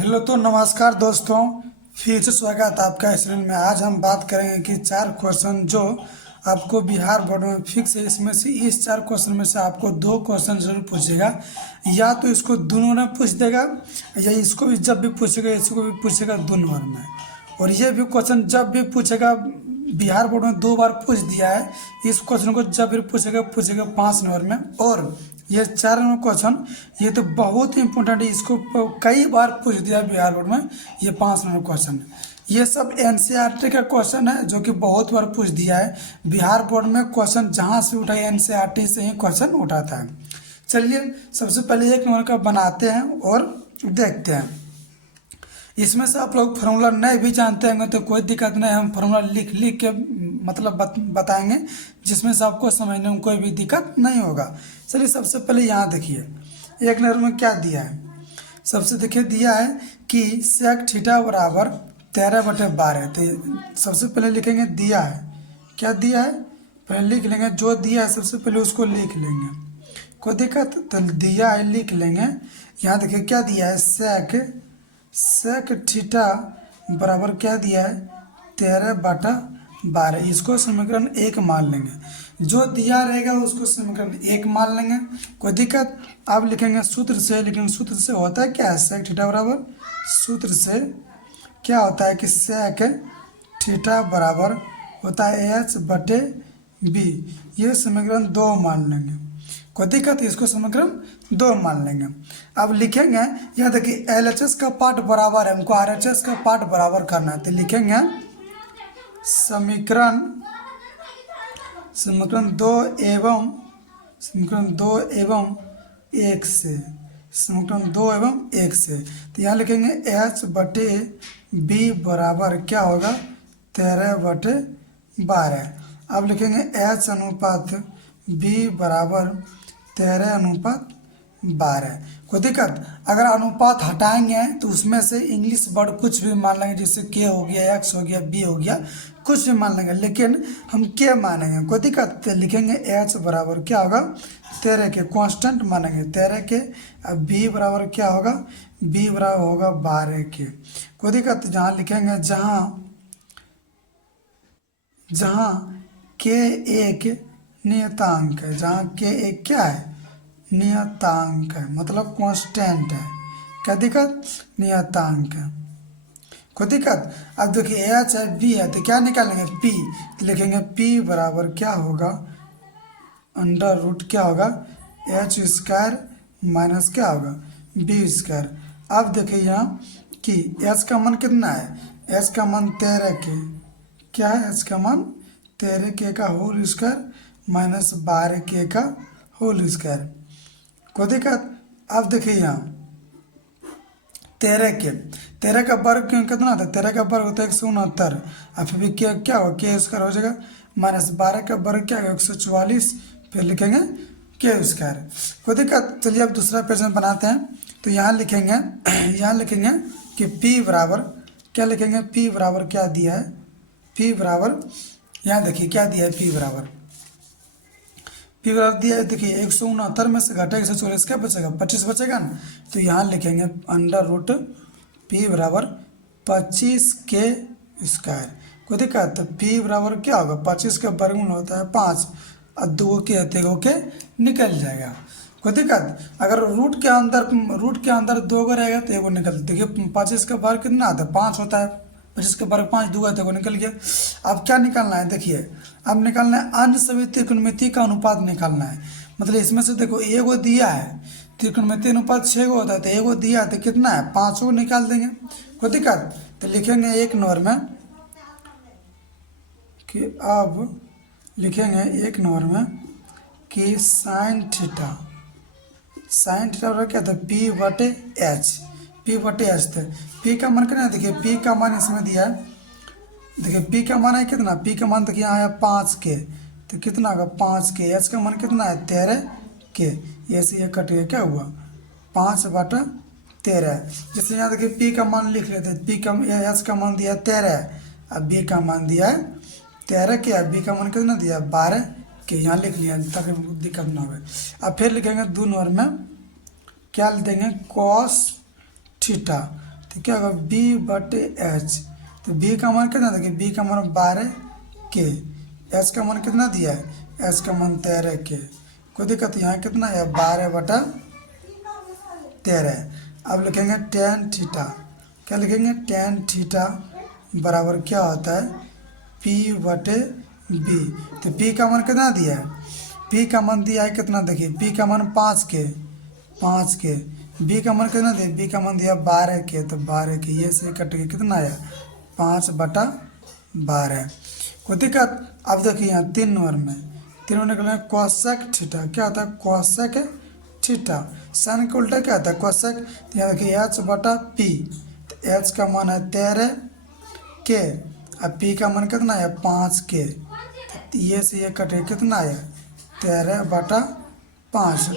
Hello तो नमस्कार दोस्तों, फिर से स्वागत है आपका इस चैनल में। आज हम बात करेंगे कि 4 क्वेश्चन जो आपको बिहार बोर्ड में फिक्स है, इसमें से इस 4 क्वेश्चन में से आपको 2 क्वेश्चन जरूर पूछेगा। या तो इसको दोनों में पूछ देगा, या इसको भी जब भी पूछेगा इसको भी पूछेगा 2 नंबर में। और ये भी क्वेश्चन जब भी पूछेगा, बिहार बोर्ड में 2 बार पूछ दिया है। इस क्वेश्चन को जब भी पूछेगा पूछेगा 5 नंबर में। और ये 4 नंबर क्वेश्चन ये तो बहुत ही इंपॉर्टेंट है, इसको कई बार पूछ दिया बिहार बोर्ड में। ये 5 नंबर क्वेश्चन ये सब एनसीईआरटी का क्वेश्चन है, जो कि बहुत बार पूछ दिया है बिहार बोर्ड में। क्वेश्चन जहाँ से उठाए एनसीईआरटी से ही क्वेश्चन उठाता है। चलिए सबसे पहले 1 नंबर का बनाते हैं और देखते हैं। इसमें से आप लोग फार्मूला नहीं भी जानते होंगे तो कोई दिक्कत नहीं, हम फार्मूला लिख लिख के मतलब बताएंगे, जिसमें से आपको समझने में कोई भी दिक्कत नहीं होगा। चलिए सबसे पहले यहाँ देखिए 1 नंबर में क्या दिया है। सबसे देखिए दिया है कि सेक थीटा बराबर 13/12। तो सबसे पहले लिखेंगे दिया है, क्या दिया है पहले लिख लेंगे। जो दिया है सबसे पहले उसको लिख लेंगे, कोई दिक्कत तो दिया है लिख लेंगे। यहाँ देखिए क्या दिया है, सेक थीटा बराबर क्या दिया है 13/12। इसको समीकरण 1 मान लेंगे। जो दिया रहेगा उसको समीकरण 1 मान लेंगे, कोई दिक्कत। अब लिखेंगे सूत्र से, लेकिन सूत्र से होता है क्या है, सेक थीटा बराबर, सूत्र से क्या होता है कि सेक थीटा बराबर होता है H/B। ये समीकरण 2 मान लेंगे, कोई दिक्कत, इसको समीकरण 2 मान लेंगे। अब लिखेंगे यहाँ देखिए LHS का पार्ट बराबर है, हमको RHS का पार्ट बराबर करना है। तो लिखेंगे समीकरण 2 एवं 1 से, समीकरण 2 एवं 1 से। तो यहाँ लिखेंगे H/B बराबर क्या होगा 13/12। अब लिखेंगे H अनुपात B बराबर 13/12। कोई दिक्कत, अगर अनुपात हटाएंगे तो उसमें से इंग्लिश वर्ड कुछ भी मान लेंगे, जैसे के हो गया, एक्स हो गया, बी हो गया, कुछ भी मान लेंगे, लेकिन हम के मानेंगे, कोई दिक्कत। तो लिखेंगे एच बराबर क्या होगा 13 के, कांस्टेंट मानेंगे 13 के। अब बी बराबर क्या होगा, बी बराबर होगा 12 के, कोई दिक्कत। जहाँ लिखेंगे जहाँ के एक नियतांक है, जहाँ के एक क्या है नियतांक है, मतलब कांस्टेंट है, क्या दिक्कत, नियतांक है, कोई दिक्कत। अब देखिए एच है, बी है, तो क्या निकालेंगे पी। तो लिखेंगे पी बराबर क्या होगा अंडर रूट क्या होगा H² माइनस क्या होगा B²। अब देखिए यहाँ कि एच का मान कितना है, एच का मान 13 के, क्या है एच का मान 13 के का होल स्क्वायर माइनस 12 के का होल स्क्वायर, कोई दिक्कत। अब देखिए यहाँ 13 का वर्ग क्यों कितना था, 13 का वर्ग होता है 169। और फिर भी क्या होगा के स्क्वायर हो जाएगा, माइनस 12 का वर्ग क्या होगा 144, फिर लिखेंगे के स्क्वायर, कोई दिक्कत। चलिए अब दूसरा प्रश्न बनाते हैं। तो यहाँ लिखेंगे कि P बराबर क्या लिखेंगे, P बराबर क्या दिया है, P बराबर यहाँ देखिए क्या दिया है, P बराबर दिया है। देखिए 169 में से घटा 144 क्या बचेगा 25 बचेगा ना। तो यहाँ लिखेंगे अंडर रूट P बराबर 25 के स्क्वायर, कोई दिक्कत। तो P बराबर क्या होगा 25 का वर्गमूल होता है 5, और 2 के होते निकल जाएगा, कोई दिक्कत। अगर रूट के अंदर 2 को रहेगा तो 1 निकल, देखिए 25 का वर्ग कितना आता है 5 होता है, 25 का वर्ग 5, 2 है निकल गया। अब क्या निकालना है, देखिए अब निकालना है अन्य सभी त्रिकोणमिति का अनुपात निकालना है। मतलब इसमें से देखो एगो दिया है, त्रिकोणमिति अनुपात 6 गो होता है, तो एगो दिया है तो कितना है 5 को निकाल देंगे, कोई दिक्कत। तो लिखेंगे 1 नंबर में कि अब लिखेंगे 1 नंबर में कि साइन थीटा बराबर क्या था P/H, P/H थे। P का मान कितना है, देखिए P का मान इसमें दिया है, देखिए P का मान है कितना, P का मान देखिए यहाँ है 5 के, तो कितना होगा 5 के। H का मान कितना है 13 के, ये से ये कट गया, क्या हुआ 5/13। जैसे यहाँ देखिए P का मान लिख लेते हैं, H का मान दिया 13, अब B का मान दिया है 13 के, अब B का मान कितना दिया 12 के, यहाँ लिख लिया ताकि दिक्कत ना हो। अब फिर लिखेंगे 2 नंबर में क्या देंगे कॉस थीटा, तो क्या होगा B/H। तो B का मान कितना देखिए, B का मान 12K, H का मान कितना दिया है, H का मान 13K। कोई दिक्कत, यहाँ कितना है 12/13। अब लिखेंगे tan थीटा, क्या लिखेंगे tan थीटा बराबर क्या होता है P/B। तो P का मान कितना दिया है, P का मान दिया है कितना देखिए, P का मान 5K, B का मान कितना दिया, B का मान दिया 12K, तो 12K ये से कट के कितना आया 5/12। कोई दिक्कत। अब देखिए यहाँ 3 नंबर में निकलेंगे कोसेक थीटा, क्या होता है कोसेक थीटा, साइन का उल्टा क्या होता है कोसेक। तो यहाँ देखिए H/P, तो H का मान है 13K, अब P का मान कितना है 5K, तो ये से ये कटे कितना आया 13/5।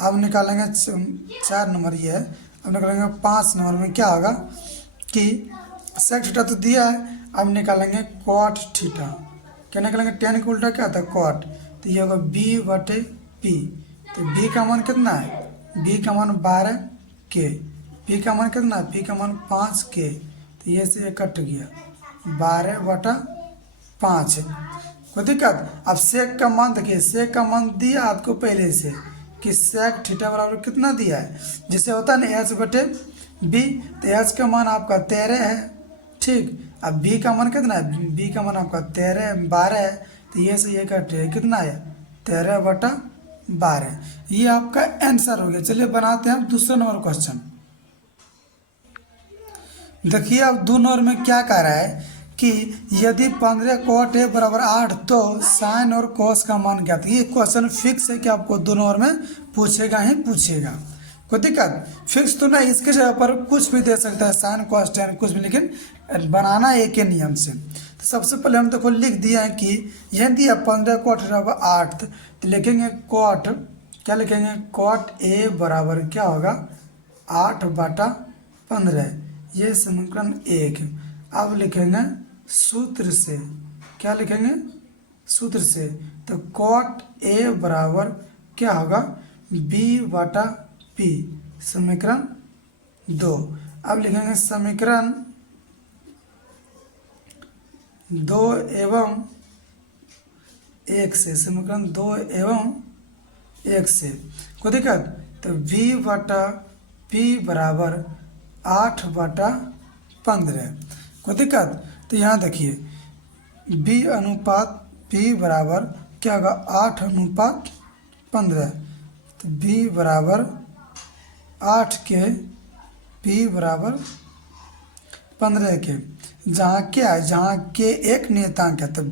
अब निकालेंगे 4 नंबर ये है। अब निकालेंगे 5 नंबर में क्या होगा कि सेक थीटा तो दिया है, अब निकालेंगे कॉट थीटा, क्या निकालेंगे tan का उल्टा क्या होता है कॉट, तो ये होगा B/P। तो B का मान कितना है, B का मान 12K, P का मान कितना है, P का मान 5K, तो ये से कट गया 12/5। कोई दिक्कत। अब सेक का मान देखिए, सेक का मान दिया आपको पहले से कि सेक थीटा बराबर कितना दिया है, जिसे होता है ना H/B, तो H का मान आपका 13 है, ठीक। अब B का मान कितना है, B का मान आपका 12 है, तो ये से ये कटे कितना है 13/12। ये आपका आंसर हो गया। चलिए बनाते हैं हम दूसरा नंबर क्वेश्चन। देखिए अब 2 नंबर में क्या कह रहा है कि यदि 15 cot A बराबर 8 तो साइन और कॉस का मान ज्ञात। ये क्वेश्चन फिक्स है कि आपको 2 नंबर में पूछेगा ही पूछेगा। कोई दिक्कत, फिक्स तो नहीं, इसके जगह पर कुछ भी दे सकता है, साइन कॉस टेन कुछ भी, लेकिन बनाना एक ही नियम से। तो सबसे पहले हम देखो लिख दिया है कि यह दिया 15 cot बराबर 8, तो लिखेंगे cot, क्या लिखेंगे cot A बराबर क्या होगा 8/15, ये समीकरण 1। अब लिखेंगे सूत्र से, क्या लिखेंगे सूत्र से, तो cot A बराबर क्या होगा B/P, समीकरण 2। अब लिखेंगे समीकरण 2 एवं 1 से, समीकरण 2 एवं 1 से। कोई दिक्कत, तो B/P बराबर 8/15। कोई दिक्कत। तो यहाँ देखिए B/P बराबर क्या होगा 8/15, तो B बराबर 8 के, P बराबर 15 के, जहाँ क्या है, जहाँ के एक नियतांक है, तो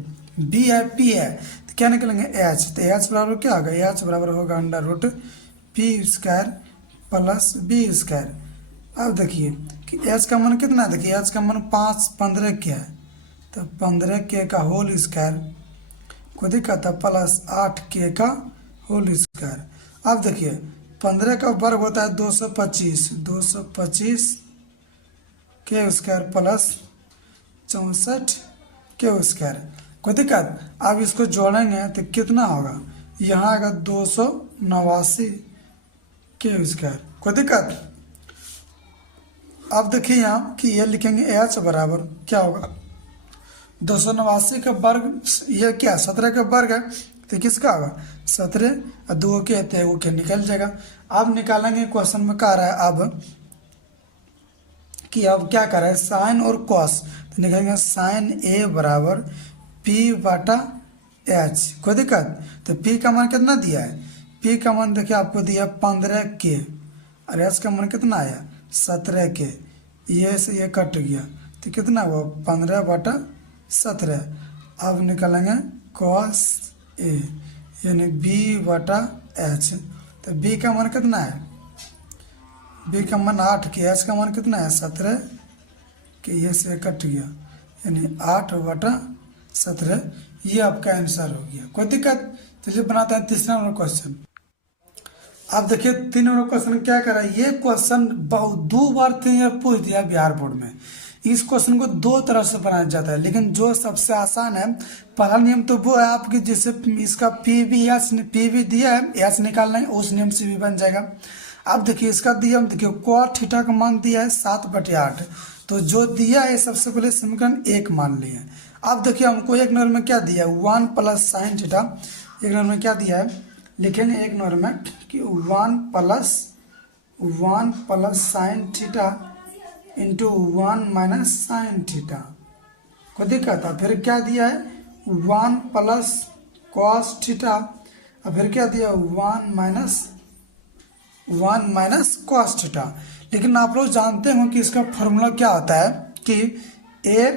B है P है, तो क्या निकलेंगे H, तो H बराबर क्या होगा, H बराबर होगा √P² प्लस B²। अब देखिए कि H का मान कितना है, देखिए H का मान 15K है, तो 15K का होल स्क्वायर, को दिक्कत है प्लस 8K का होल स्क्वायर। अब देखिए 15 का वर्ग होता है 225, 225 के स्क्वायर प्लस 64 के स्क्वायर। कोई दिक्कत। अब इसको जोड़ेंगे तो कितना होगा, यहाँ आएगा 289 के स्क्वायर। कोई दिक्कत। अब देखिए यहाँ कि ये लिखेंगे H बराबर क्या होगा 289 का वर्ग, ये क्या 17 का वर्ग है, तो किसका होगा 17, और 2 के होते हैं वो क्या निकल जाएगा। अब निकालेंगे, क्वेश्चन में कह रहा है अब कि अब क्या कर रहा है साइन और कॉस, तो निकालेंगे साइन A बराबर P/H। कोई दिक्कत। तो P का मान कितना दिया है, P का मान देखिए आपको दिया 15K, और H का मान कितना आया 17K, ये से ये कट गया, तो कितना हुआ 15/17। अब निकालेंगे cos A यानी B/H, तो B का मान कितना है, B का मान 8K, H का मान कितना है 17K, ये से कट गया यानी 8/17। ये आपका आंसर हो गया। कोई दिक्कत। चलिए बनाते हैं तीसरा नंबर क्वेश्चन। अब देखिए 3 नंबर क्वेश्चन क्या कर रहा है, ये क्वेश्चन बहुत 2 बार 3 बार पूछ दिया बिहार बोर्ड में। इस क्वेश्चन को 2 तरह से बनाया जाता है, लेकिन जो सबसे आसान है, पहला नियम तो वो है आपकी जैसे इसका पी भी दिया है, एच निकालना है, उस नियम से भी बन जाएगा। अब देखिए इसका दिया, देखिए cot थीटा का मान दिया है 7/8, तो जो दिया है सबसे पहले समीकरण 1 मान लिए। अब देखिए हमको एक नंबर में क्या दिया है 1 प्लस साइन थीटा, एक नंबर में क्या दिया है लिखेंगे एक नंबर में कि 1 plus sine theta into 1 minus sine theta, को दिक्कत है। फिर क्या दिया है 1 प्लस कॉस थीटा, और फिर क्या दिया 1 माइनस कॉस थीटा। लेकिन आप लोग जानते हो कि इसका फॉर्मूला क्या होता है कि a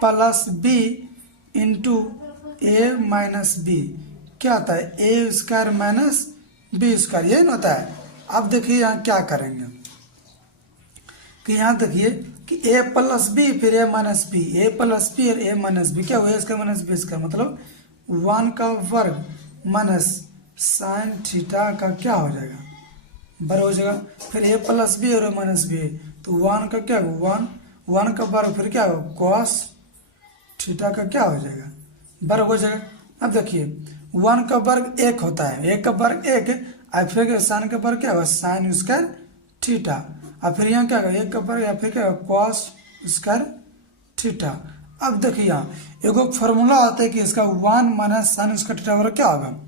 plus B into A minus B, क्या होता है A square minus B square, यही ना होता है। अब देखिए यहाँ क्या करेंगे कि यहाँ देखिए कि a प्लस बी फिर a minus B, A plus B और a माइनस बी, क्या हुआ इसका माइनस बी इसका, मतलब 1 का वर्ग माइनस साइन थीटा का क्या हो जाएगा वर्ग हो जाएगा। फिर a प्लस बी और a माइनस बी, तो 1 का क्या होगा 1 का वर्ग, फिर क्या होगा कॉस थीटा का क्या हो जाएगा वर्ग हो जाएगा। अब देखिए 1 का वर्ग 1 होता है, 1 का वर्ग 1, और फिर साइन का वर्ग क्या होगा साइन स्क्वायर थीटा, और फिर यहाँ क्या होगा 1 का वर्ग या फिर क्या होगा कॉस स्क्वायर थीटा। अब देखिए यहाँ एगो फॉर्मूला होता है कि इसका 1 माइनस साइन स्क्वायर थीटा बराबर क्या होगा,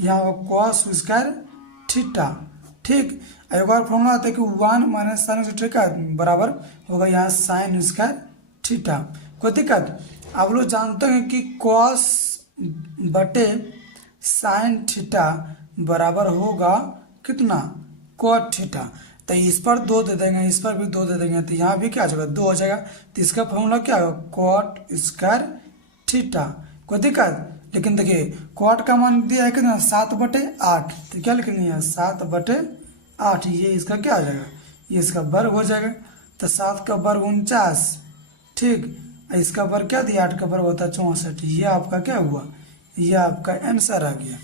यहाँ होगा कॉस स्क्वायर थीटा, ठीक। एक और फॉर्मूला आता है कि 1 माइनस साइन स्क्वायर थीटा बराबर होगा यहाँ साइन स्क्वायर थीटा, कोई दिक्कत। आप लोग जानते हैं कि कॉस बटे साइन थीटा बराबर होगा कितना कॉट थीटा, तो इस पर 2 दे देंगे, इस पर भी 2 दे देंगे, तो यहाँ भी क्या हो जाएगा 2 हो जाएगा। तो इसका फॉर्मूला क्या होगा कॉट स्क्वायर थीटा, कोई दिक्कत। लेकिन देखिए कॉट का मान दिया है कितना 7/8, तो क्या लिखेंगे यहाँ 7/8, ये इसका क्या हो जाएगा ये इसका वर्ग हो जाएगा। तो 7 का वर्ग 49, ठीक, इसका वर्ग क्या दिया 8 का वर्ग होता है 64, ये आपका क्या हुआ ये आपका आंसर आ गया।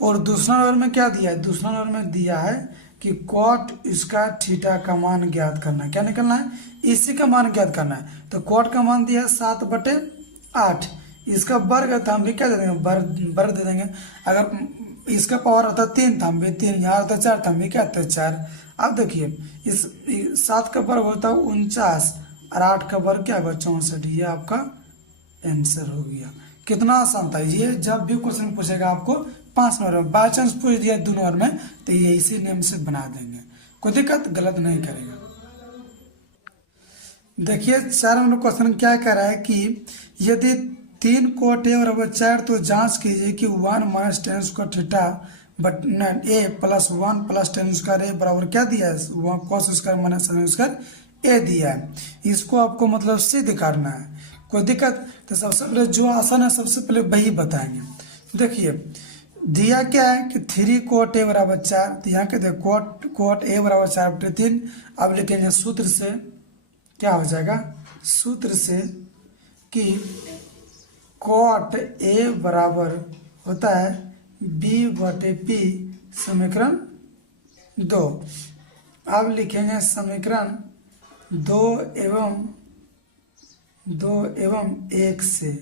और दूसरा नंबर में क्या दिया है, दूसरा नंबर में दिया है कि कॉट स्क्वायर थीटा का मान ज्ञात करना है, क्या निकलना है इसी का मान ज्ञात करना है। तो कॉट का मान दिया है 7/8, इसका वर्ग है तो हम भी क्या दे देंगे वर्ग दे देंगे। अगर इसका पावर होता है 3 तो हम भी 3, यहाँ होता है 4 तो हम भी क्या होता है 4। अब देखिए इस 7 का वर्ग होता है 49 और 8 का वर्ग क्या होगा 64, ये आपका आंसर हो गया। कितना आसान था ये, जब भी क्वेश्चन पूछेगा आपको 5 नंबर में, बाई चांस पूछ दिया 2 नंबर में तो ये इसी नेम से बना देंगे, कोई दिक्कत गलत नहीं करेगा। देखिए 4 नंबर क्वेश्चन क्या कह रहा है कि यदि 3 cot a बराबर 4 तो जांच कीजिए कि 1 minus ten square theta but A plus 1 plus ten square A बराबर क्या दिया है cos square minus sine square A दिया है। इसको आपको मतलब सिद्ध करना है, कोई दिक्कत। तो सबसे पहले जो आसान है सबसे पहले वही बताएंगे। देखिए दिया क्या है कि 3 cot a बराबर 4, तो यहाँ के देखो cot a बराबर 4/3। अब लिखेंगे सूत्र से क्या हो जाएगा, सूत्र से कि cot a बराबर होता है b/p समीकरण 2। अब लिखेंगे समीकरण 2 एवं 1 से,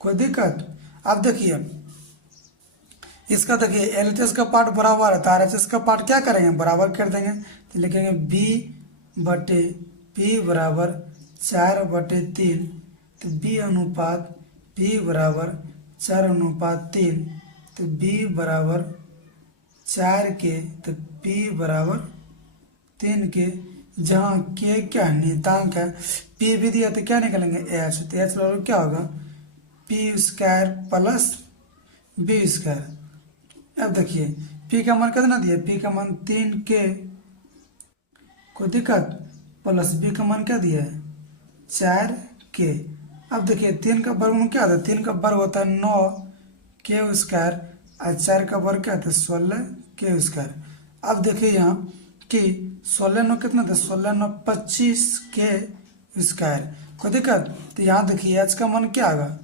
कोई दिक्कत। अब देखिए इसका देखिए एलएचएस का पार्ट बराबर है तो आरएचएस का पार्ट क्या करेंगे बराबर कर देंगे, तो लिखेंगे b/p बराबर 4/3, तो b अनुपात p बराबर 4/3, तो b बराबर 4 के तो p बराबर 3 के, जहाँ k क्या है नियतांक है, p भी दिया तो क्या निकलेंगे h, तो h बराबर क्या होगा p square plus b square. अब देखिए p का मान कितना दिया, p का मान 3k, कोई दिक्कत, प्लस b का मान क्या दिया है 4k। अब देखिए 3 का वर्ग क्या होता है, 3 का वर्ग होता है 9k स्क्वायर और 4 का वर्ग क्या होता है 16k स्क्वायर। अब देखिए यहाँ कि 16 9 कितना था 16 9 25k स्क्वायर, कोई दिक्कत। तो यहाँ देखिए h का मान क्या आएगा,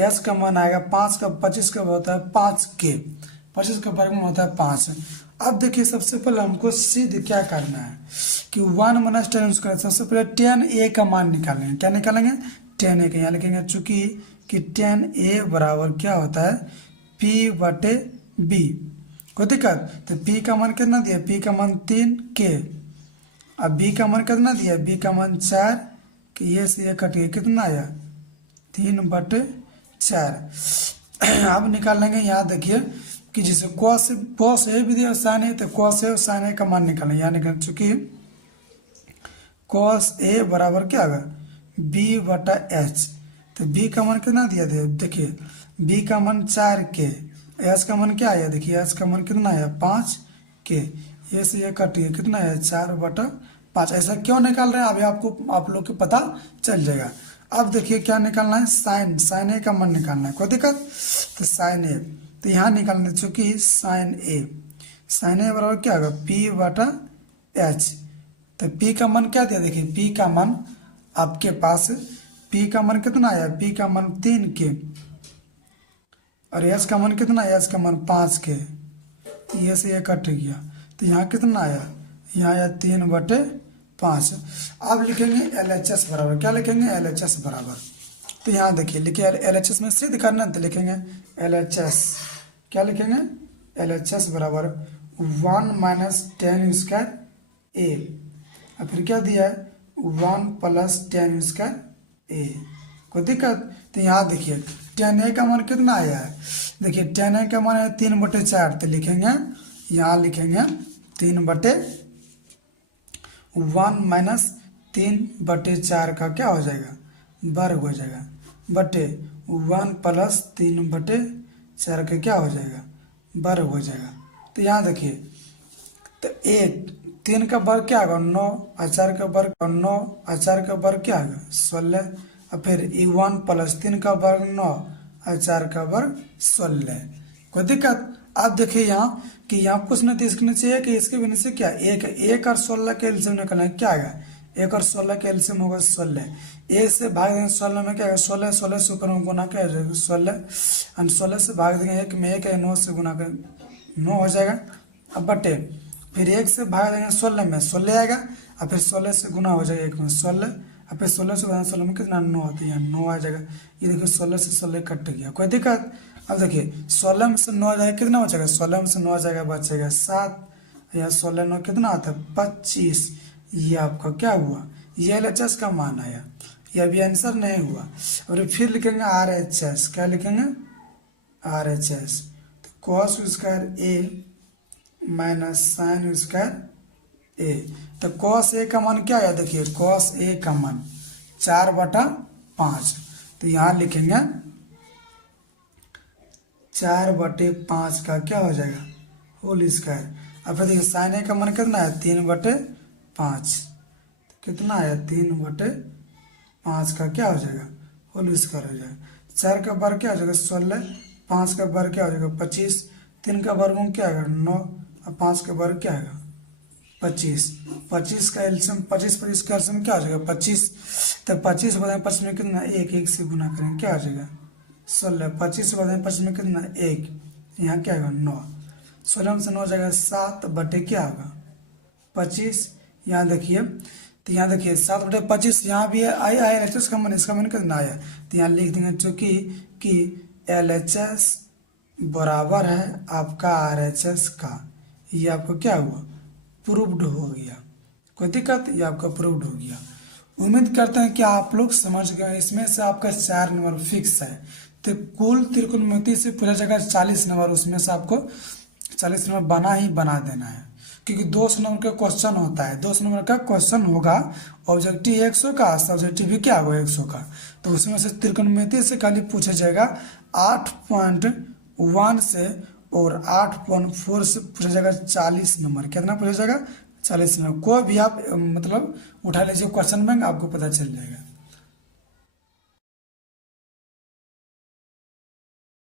h का मान आएगा 5 का 25 का होता है 5k, 25 का वर्गमूल होता है 5। अब देखिए सबसे पहले हमको सिद्ध क्या करना है कि 1 माइनस टेन स्क्वायर, सबसे पहले tan a का मान निकालेंगे, क्या निकालेंगे tan a का, यहाँ लिखेंगे चूंकि कि tan a बराबर क्या होता है p/b, कोई दिक्कत? तो पी का मान कितना दिया, पी का मान 3 के। अब बी का मान कितना दिया, बी का मान 4 कि ये से ये कट गया, कितना आया 3/4। अब निकाल लेंगे, यहाँ देखिए कि जैसे कॉस ए भी दिया साइन ए, तो कॉस ए और साइन ए का मान निकालें। यहाँ निकाल चुकी कॉस ए बराबर क्या होगा b/h। तो b का मान कितना दिया था, देखिए b का मान 4 के, h का मान क्या आया, देखिए h का मान कितना आया 5 के, ये से ये कट गया, कितना है 4/5। ऐसा क्यों निकाल रहे हैं अभी आपको आप लोग को पता चल जाएगा। अब देखिए क्या निकालना है, साइन ए का मान निकालना है, कोई दिक्कत? तो साइन ए, तो यहाँ निकालना चूंकि साइन ए बराबर क्या होगा p/h। तो p का मान क्या दिया, देखिए p का मान आपके पास, p का मान कितना आया, p का मान 3 के, और h का मान कितना आया, h का मान 5 के, ये से ये कट गया। तो यहाँ कितना आया, यहाँ आया 3/5। अब लिखेंगे LHS बराबर, क्या लिखेंगे LHS बराबर, तो यहाँ देखिए लिखिए LHS में सिद्ध करना, तो लिखेंगे LHS, क्या लिखेंगे LHS बराबर 1 - tan स्क्वायर a, और फिर क्या दिया है 1 + tan स्क्वायर a, कोई दिक्कत? तो यहाँ देखिए tan a का मान कितना आया है, देखिए tan a का मान है 3/4, तो लिखेंगे यहाँ लिखेंगे 3/1 - 3/4 का क्या हो जाएगा वर्ग हो जाएगा, बटे 1 + 3/4 का क्या हो जाएगा वर्ग हो जाएगा। तो यहाँ देखिए तो 3 का वर्ग क्या होगा 9, और 4 का वर्ग 9, और 4 का वर्ग क्या होगा 16, और फिर 1 + 3 का वर्ग 9, और 4 का वर्ग 16, कोई दिक्कत? आप देखिए यहाँ कि यहाँ कुछ नहीं देखना चाहिए कि इसके बिना से क्या एक और 16 के एलसीएम निकलना है, क्या आएगा 1 और 16 के एलसीएम होगा 16, ए से भाग देंगे 16 में क्या आएगा 16 से ऊपर में गुना क्या हो जाएगा 16, और 16 से भाग देंगे 1 में 1 है 9 से गुना कर 9 हो जाएगा। अब बटे फिर 1 से भाग देंगे 16 में 16 आएगा, और फिर 16 से गुना हो जाएगा 1 में 16, और फिर 16 से गुना 16 में कितना 9 होती है 9 आ जाएगा। ये देखिए 16 से 16 कट गया, कोई दिक्कत? अब देखिए 16 में से 9 आ जाएगा, कितना बचेगा 16 में से 9 आ जाएगा बचेगा 7, या 16 9 कितना आता है 25। ये आपका क्या हुआ, ये LHS का मान आया, ये अभी आंसर नहीं हुआ। और फिर लिखेंगे RHS, क्या लिखेंगे RHS, तो cos square a - sin square a। तो cos a का मान क्या आया, देखिए cos a का मान 4/5, तो यहाँ लिखेंगे 4/5 का क्या हो जाएगा होल स्क्वायर। अब फिर देखिए साइन ए का मान कितना है 3/5, तो कितना आया 3/5 का क्या हो जाएगा होल स्क्वायर हो जाएगा। 4 का वर्ग क्या हो जाएगा 16, 5 का वर्ग क्या हो जाएगा 25, 3 का वर्गमूल क्या आएगा 9, और 5 का वर्ग क्या आएगा 25। 25 का एलसीएम 25 का एलसीएम क्या हो जाएगा 25, तो 25 बताएं 25 में कितना 1 से गुना करेंगे क्या हो जाएगा 16, 25 बताएं 25 में कितना 1, यहाँ क्या आएगा 9, 16 में से 9 हो जाएगा 7 बटे क्या होगा 25। यहाँ देखिए तो यहाँ देखिए 7/25, यहाँ भी आया है LHS का मान, इसका मान कितना आया, तो यहाँ लिख देंगे चूंकि कि LHS बराबर है आपका RHS का, ये आपको क्या हुआ प्रूव्ड हो गया, कोई दिक्कत? ये आपका प्रूव्ड हो गया। उम्मीद करते हैं कि आप लोग समझ गए। इसमें से आपका 4 नंबर फिक्स है, तो कुल त्रिकोणमिति से पूरा जगह 40 नंबर, उसमें से आपको 40 नंबर बना देना है, क्योंकि 200 नंबर का क्वेश्चन होता है, 200 नंबर का क्वेश्चन होगा, ऑब्जेक्टिव 100 का, सब्जेक्टिव भी क्या होगा 100 का। तो उसमें से त्रिकोणमिति से खाली पूछा जाएगा 8.1 से और 8.4 से पूछा जाएगा 40 नंबर। कितना पूछा जाएगा 40 नंबर। कोई भी आप मतलब उठा लीजिए क्वेश्चन बैंक, आपको पता चल जाएगा।